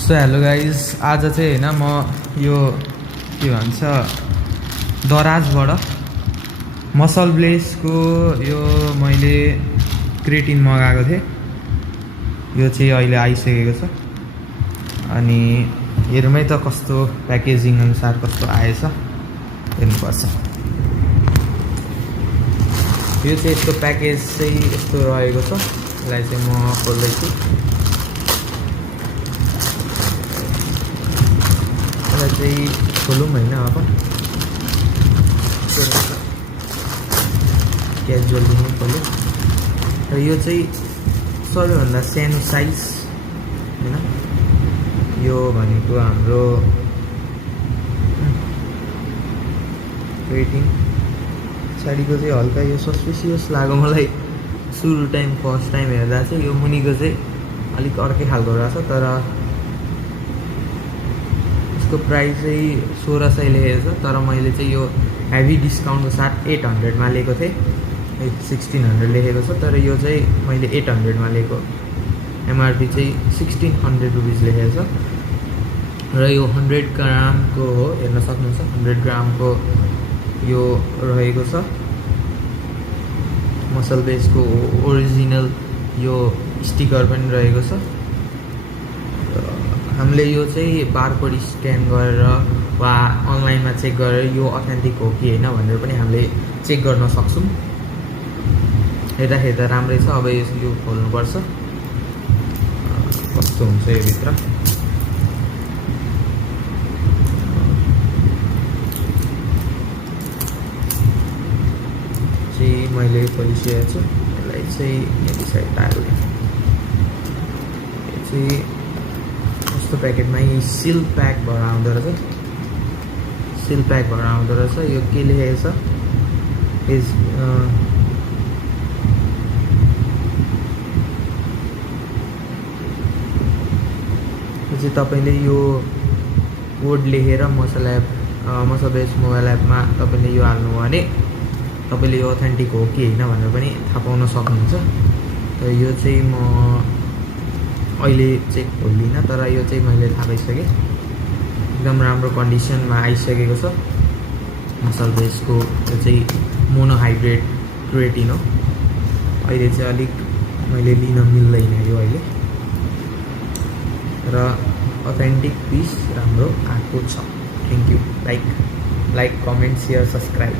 So hello guys, आज चाहिँ होइन म यो के भन्छ दराजबाट मसल ब्लेसको यो मैले क्रेटिन मगाएको थिएँ। यो चाहिँ अहिले आइसकेको छ अनि हेरौँ त कस्तो प्याकेजिङ अनुसार कस्तो आएछ हेर्नुपर्छ। यो चाहिँ यसको प्याकेज चाहिँ यस्तो रहेको छ। यसलाई चाहिँ म खोल्दैछु। यसलाई चाहिँ खोलौँ होइन, अब क्याजुअली नै खोल्यो। र यो चाहिँ सबैभन्दा सानो साइज होइन। यो भनेको हाम्रो क्रेटिन पछाडिको चाहिँ हल्का यो सस्पिसियस लाग्यो मलाई सुरु टाइम फर्स्ट टाइम हेर्दा चाहिँ। यो मुनिको चाहिँ अलिक अर्कै खालको रहेछ, तर यसको प्राइस चाहिँ 1600 लेखेको छ। तर मैले चाहिँ यो हेभी डिस्काउन्टको साथ 800मा लिएको थिएँ। 1600 लेखेको छ, तर यो चाहिँ मैले 800मा लिएको। एमआरपी चाहिँ 1600 रुपिस लेखेको छ। र यो 100 ग्रामको हो, हेर्न सक्नुहुन्छ। 100 ग्रामको यो रहेको छ। मसल बेसको ओरिजिनल यो स्टिकर पनि रहेको छ। हामीले यो चाहिँ बारकोड स्क्यान गरेर वा अनलाइनमा चेक गरेर यो अथेन्टिक हो कि होइन भनेर पनि हामीले चेक गर्न सक्छौँ। हेर्दा राम्रै छ। अब यो खोल्नुपर्छ कस्तो हुन्छ यो भित्र। चाहिँ मैले खोलिसकेको छु। यसलाई चाहिँ यति साइड टाल्यो। यो चाहिँ कस्तो प्याकेटमा सिल प्याक भएर आउँदो रहेछ। सिल प्याक भएर आउँदो रहेछ। यो के लेखेको छ इज चाहिँ तपाईँले यो कोड लेखेर मसल बेस मोबाइल एपमा तपाईँले यो हाल्नु भयो भने तपाईँले यो अथेन्टिक हो कि होइन भनेर पनि थाहा पाउन सक्नुहुन्छ। र यो चाहिँ म अहिले चाहिँ खोल्दिनँ, तर यो चाहिँ मैले थाहा पाइसकेँ। एकदम राम्रो कन्डिसनमा आइसकेको छ। मसल बेसको यो चाहिँ मोनोहाइड्रेट क्रेटिन हो। अहिले चाहिँ अलिक मैले लिन मिल्दैन यो अहिले। र अथेन्टिक पिस राम्रो आएको छ। Thank you. Like comment share subscribe.